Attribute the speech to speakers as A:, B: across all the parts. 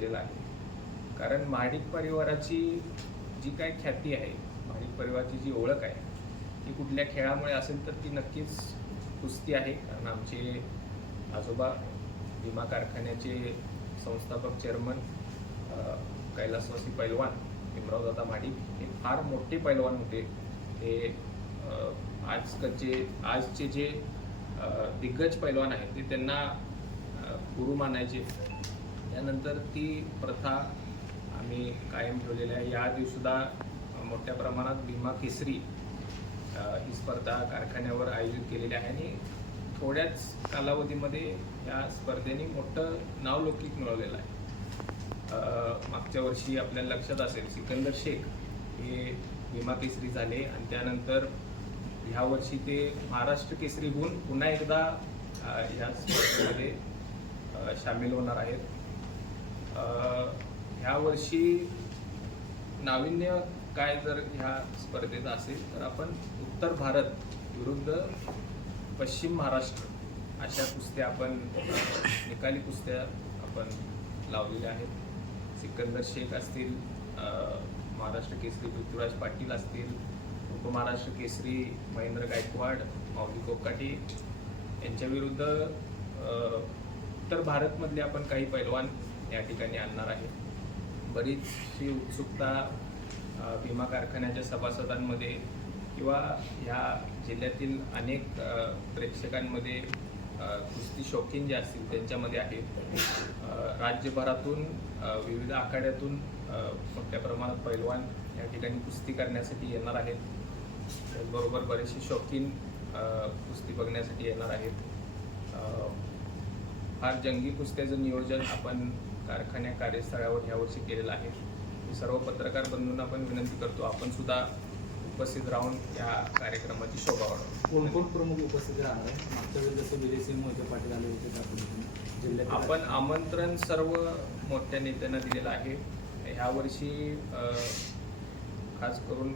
A: केलेला आहे. कारण महाडिक परिवाराची जी काय ख्याती आहे महाडिक परिवाराची जी ओळख आहे ती कुठल्या खेळामुळे असेल तर ती नक्कीच कुस्ती आहे. कारण आमचे आजोबा विमा कारखान्याचे संस्थापक चेअरमन कैलासवासी पैलवान भीमरावदादा माडिक हे फार मोठे पैलवान होते. ते आजकडचे आजचे जे दिग्गज पैलवान आहेत ते त्यांना गुरु मानायचे. त्यानंतर ती प्रथा आम्ही कायम ठेवलेली आहे. याआधी सुद्धा मोठ्या प्रमाणात भीमा केसरी ही स्पर्धा कारखान्यावर आयोजित केलेली आहे आणि थोड्याच कालावधीमध्ये या स्पर्धेने मोठं नावलौकिक मिळवलेलं आहे. मागच्या वर्षी आपल्याला लक्षात असेल सिकंदर शेख हे भीमा केसरी झाले आणि त्यानंतर ह्या वर्षी ते महाराष्ट्र केसरी होऊन पुन्हा एकदा ह्या स्पर्धेमध्ये सामील होणार आहेत. ह्या वर्षी नाविन्य काय जर ह्या स्पर्धेत असेल तर आपण उत्तर भारत विरुद्ध पश्चिम महाराष्ट्र अशा कुस्त्या आपण निकाली कुस्त्या आपण लावलेल्या आहेत. सिकंदर शेख असतील महाराष्ट्र केसरी पृथ्वीराज पाटील असतील उपमहाराष्ट्र केसरी महेंद्र गायकवाड माऊली कोकाटे यांच्याविरुद्ध उत्तर भारतमधले आपण काही पैलवान या ठिकाणी आणणार आहे. बरीचशी उत्सुकता विमा कारखान्याच्या सभासदांमध्ये किंवा ह्या जिल्ह्यातील अनेक प्रेक्षकांमध्ये कुस्ती शौकीन जे असतील त्यांच्यामध्ये आहेत राज्यभरातून विविध आखाड्यातून मोठ्या प्रमाणात पैलवान या ठिकाणी कुस्ती करण्यासाठी येणार आहेत. त्याचबरोबर बरेचसे शौकीन कुस्ती बघण्यासाठी येणार आहेत. फार जंगी कुस्त्याचं नियोजन आपण कारखान्या कार्यस्थळावर यावर्षी केलेलं आहे. मी सर्व पत्रकार बंधूंना पण विनंती करतो आपण सुद्धा उपस्थित राहून या कार्यक्रमाची शोभा वाढवू.
B: कोण कोण प्रमुख उपस्थित राहणार आहे? मागच्या वेळेस जसं विजयसिंह मोहिते पाटील आले होते त्या जिल्ह्यात
A: आपण आमंत्रण सर्व मोठ्या नेत्यांना दिलेलं आहे. ह्या वर्षी अ, खास करून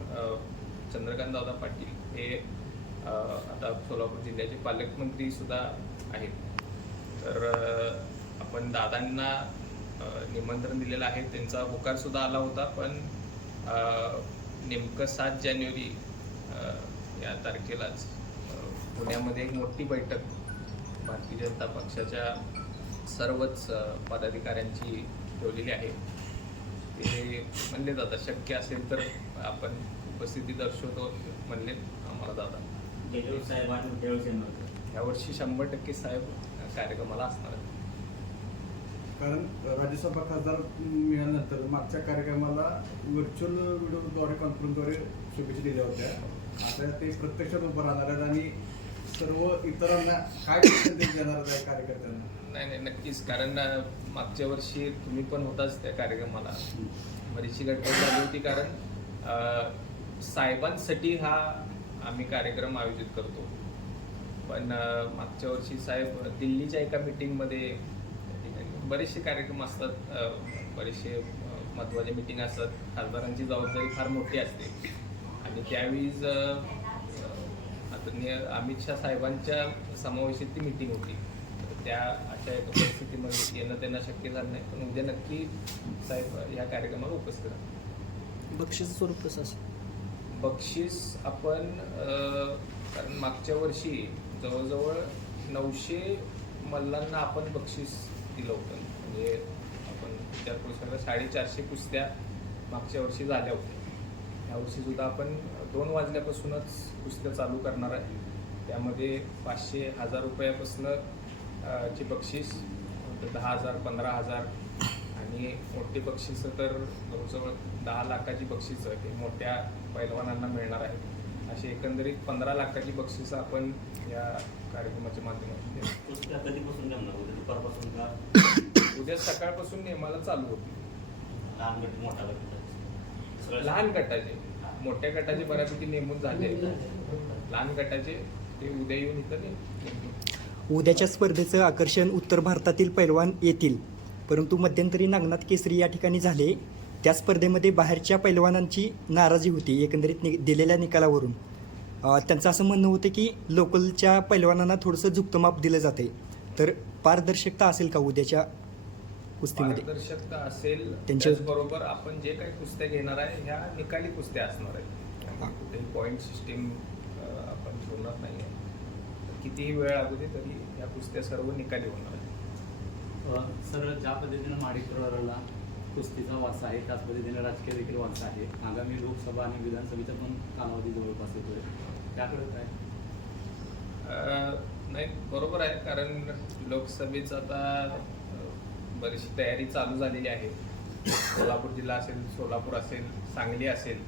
A: चंद्रकांत दादा पाटील हे आता सोलापूर जिल्ह्याचे पालकमंत्री सुद्धा आहेत. तर आपण दादांना निमंत्रण दिलेलं आहे. त्यांचा होकार सुद्धा आला होता पण नेमकं सात जानेवारी या तारखेलाच पुण्यामध्ये एक मोठी बैठक भारतीय जनता पक्षाच्या सर्वच पदाधिकाऱ्यांची ठेवलेली आहे. ते म्हणले जातात शक्य असेल तर आपण उपस्थिती दर्शवतो म्हणले आम्हाला
C: वेळी साहेबांनी.
A: यावर्षी शंभर टक्के साहेब कार्यक्रमाला असणार आहेत.
D: कारण राज्यसभा खासदार मिळाल्यानंतर मागच्या कार्यक्रमाला व्हर्च्युअल व्हिडिओद्वारे कॉन्फरन्सद्वारे शुभेच्छा दिल्या होत्या. आता ते प्रत्यक्षात उभं राहणार आहेत आणि सर्व इतरांना काय संदेश देणार आहेत या कार्यकर्त्यांना?
A: नाही नाही नक्कीच. कारण मागच्या वर्षी तुम्ही पण होताच त्या कार्यक्रमाला. बरीचशी गडबड झाली होती कारण साहेबांसाठी हा आम्ही कार्यक्रम आयोजित करतो. पण मागच्या वर्षी साहेब दिल्लीच्या एका मिटिंगमध्ये बरेचसे कार्यक्रम असतात. बरेचसे महत्त्वाचे मिटिंग असतात. खासदारांची जबाबदारी फार मोठी असते. आणि त्यावेळीच आदरणीय अमित शहा साहेबांच्या समावेशात ती मिटिंग होती. तर त्या अशा एका परिस्थितीमध्ये येणं त्यांना शक्य झालं नाही. पण उद्या नक्की साहेब या कार्यक्रमाला उपस्थित
E: बक्षीस स्वरूप कसं
A: बक्षीस आपण कारण मागच्या वर्षी जवळजवळ नऊशे मल्लांना आपण बक्षीस दिलं होतं. म्हणजे आपण विचार करू साडेचारशे कुस्त्या मागच्या वर्षी झाल्या होत्या. यावर्षी सुद्धा आपण दोन वाजल्यापासूनच कुस्त्या चालू करणार आहे. त्यामध्ये पाचशे हजार रुपयापासून चे बक्षीस दहा हजार पंधरा हजार आणि मोठी बक्षिसं तर जवळजवळ दहा लाखाची बक्षिसं हे मोठ्या पैलवानांना मिळणार आहेत. अशी एकंदरीत पंधरा लाखाची बक्षिसं आपण या कार्यक्रमाच्या माध्यमातून
C: कधीपासून दुपारपासून का?
A: उद्या सकाळपासून नेमाला चालू होती.
C: लहान गट मोठा गट
A: लहान गटाचे. मोठ्या गटाचे बऱ्यापैकी नेमून झाले. लहान गटाचे ते उद्या येऊन इथं.
E: उद्याच्या स्पर्धेचं आकर्षण उत्तर भारतातील पैलवान येतील. परंतु मध्यंतरी नागनाथ केसरी या ठिकाणी झाले. त्या स्पर्धेमध्ये बाहेरच्या पैलवानांची नाराजी होती एकंदरीत नि दिलेल्या निकालावरून. त्यांचं असं म्हणणं होतं की लोकलच्या पैलवानांना थोडंसं झुकतं माप दिलं जाते तर पारदर्शकता असेल का उद्याच्या कुस्तीमध्ये?
A: पारदर्शकता असेल
E: त्यांच्या-
A: त्याचबरोबर आपण जे काही कुस्त्या घेणार आहे ह्या निकाली कुस्त्या असणार आहेत.
E: हा.
A: पॉईंट सिस्टीम आपण ठेवणार नाही आहे कितीही वेळ लागू दे तरी या कुस्त्या सर्व निकाली होणार आहेत.
B: अ, सर ज्या पद्धतीनं परिवाराला कुस्तीचा वारसा आहे त्याच पद्धतीने राजकीय देखील वारसा आहे. आगामी लोकसभा आणि विधानसभेचा पण कालावधी जवळपास येतोय. त्याकडे काय?
A: अं, नाही बरोबर आहे. कारण लोकसभेचं आता बरीचशी तयारी चालू झालेली आहे. सोलापूर जिल्हा असेल सोलापूर असेल सांगली असेल.